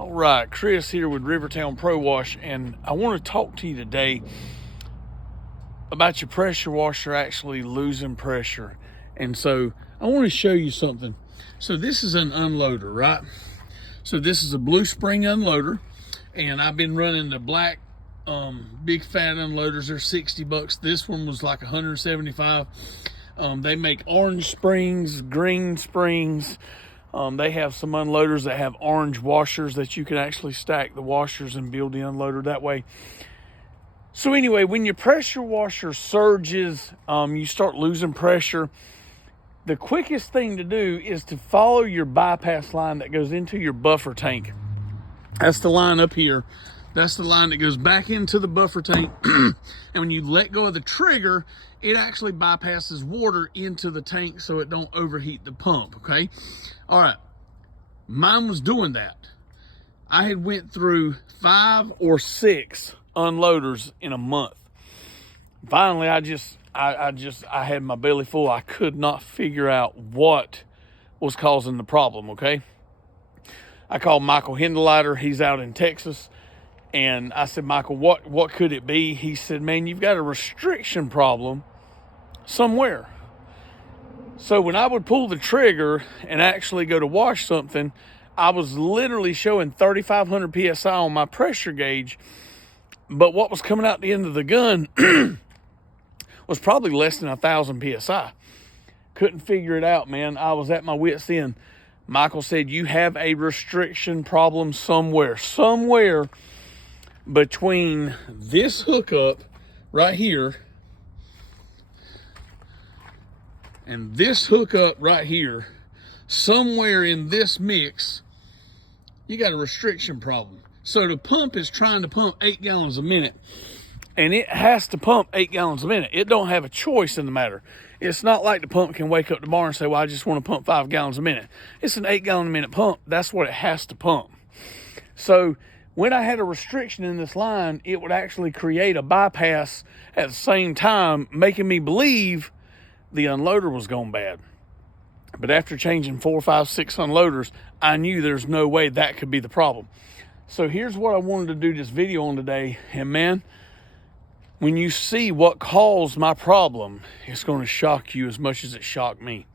All right, Chris here with Rivertown Pro Wash, and I want to talk to you today about your pressure washer actually losing pressure. And so I want to show you something. So this is an unloader, right? So this is a blue spring unloader, and I've been running the black big fat unloaders. They're 60 bucks. This one was like 175. They make orange springs, green springs. They have some unloaders that have orange washers that you can actually stack the washers and build the unloader that way. So anyway, when your pressure washer surges, you start losing pressure. The quickest thing to do is to follow your bypass line that goes into your buffer tank. That's the line up here. That's the line that goes back into the buffer tank. And when you let go of the trigger, it actually bypasses water into the tank so it don't overheat the pump, okay? All right, mine was doing that. I had went through 5 or 6 unloaders in a month. Finally, I had my belly full. I could not figure out what was causing the problem, okay? I called Michael Hindeleiter. He's out in Texas. And I said, Michael, what could it be? He said, man, you've got a restriction problem somewhere. So when I would pull the trigger and actually go to wash something, I was literally showing 3,500 PSI on my pressure gauge. But what was coming out the end of the gun was probably less than 1,000 PSI. Couldn't figure it out, man. I was at my wit's end. Michael said, you have a restriction problem somewhere between this hookup right here and this hookup right here. Somewhere in this mix, you got a restriction problem. So the pump is trying to pump 8 gallons a minute, and it has to pump 8 gallons a minute. It don't have a choice in the matter. It's not like the pump can wake up tomorrow and say, well, I just want to pump 5 gallons a minute. It's an 8 gallon a minute pump. That's what it has to pump. So when I had a restriction in this line, it would actually create a bypass at the same time, making me believe the unloader was going bad. But after changing 4, 5, 6 unloaders, I knew there's no way that could be the problem. So here's what I wanted to do this video on today. And man, when you see what caused my problem, it's going to shock you as much as it shocked me.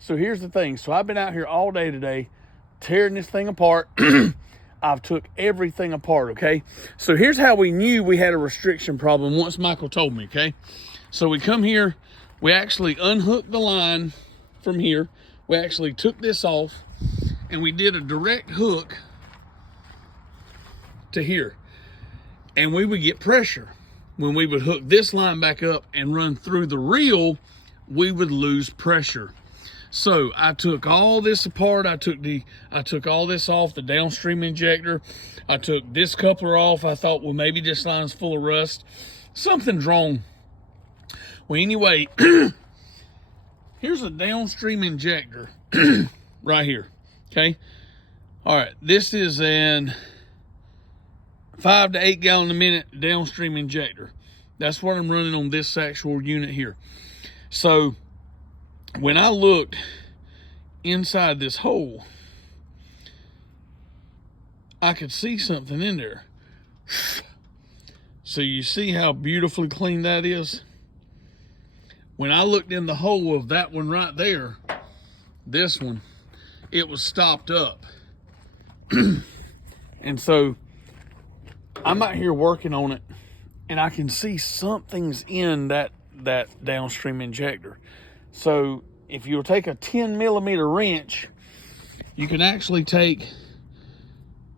So here's the thing. So I've been out here all day today, tearing this thing apart. I've took everything apart, okay? So here's how we knew we had a restriction problem once Michael told me, okay? So we come here, we actually unhooked the line from here. We actually took this off, and we did a direct hook to here. And we would get pressure. When we would hook this line back up and run through the reel, we would lose pressure. So I took all this apart. I took all this off, the downstream injector. I took this coupler off. I thought, well, maybe this line's full of rust. Something's wrong. Well, anyway, here's a downstream injector right here, okay? All right, this is an 5 to 8 gallon a minute downstream injector. That's what I'm running on this actual unit here. So when I looked inside this hole, I could see something in there. So you see how beautifully clean that is? When I looked in the hole of that one right there, this one, it was stopped up. And so I'm out here working on it, and I can see something's in that downstream injector. So if you'll take a 10 millimeter wrench, you can actually take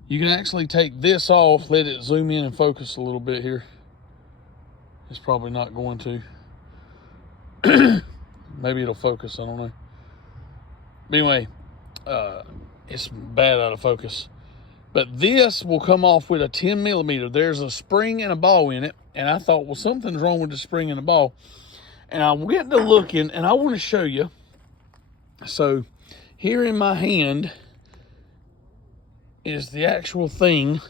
this off. Let it zoom in and focus a little bit here. It's probably not going to. Maybe it'll focus, I don't know. But anyway, it's bad out of focus. But this will come off with a 10 millimeter. There's a spring and a ball in it. And I thought, well, something's wrong with the spring and the ball. And I went to looking, and I want to show you. So here in my hand is the actual thing.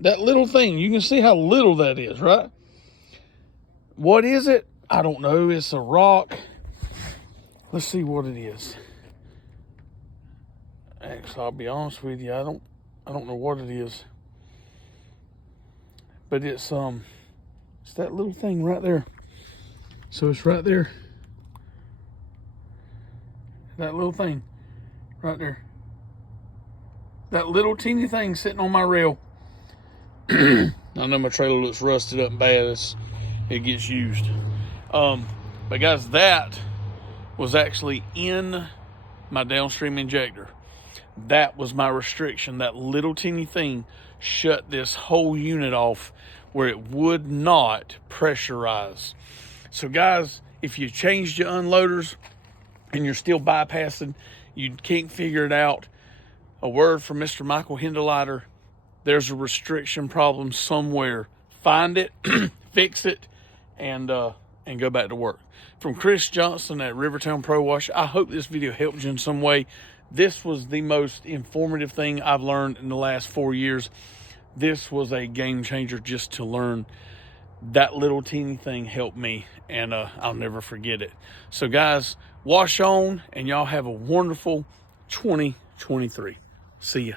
That little thing, you can see how little that is, right? What is it? I don't know. It's a rock. Let's see what it is. Actually, I'll be honest with you, I don't know what it is, but it's that little thing right there. So it's right there. That little thing right there. That little teeny thing sitting on my rail. I know my trailer looks rusted up and bad. It gets used. But guys, that was actually in my downstream injector. That was my restriction. That little teeny thing shut this whole unit off where it would not pressurize. So guys, if you changed your unloaders and you're still bypassing, you can't figure it out, a word from Mr. Michael Hindeleiter: there's a restriction problem somewhere. Find it, fix it, and go back to work. From Chris Johnson at Rivertown Pro Wash, I hope this video helped you in some way. This was the most informative thing I've learned in the last 4 years. This was a game changer just to learn. That little teeny thing helped me, and I'll never forget it. So guys, wash on, and y'all have a wonderful 2023. See ya.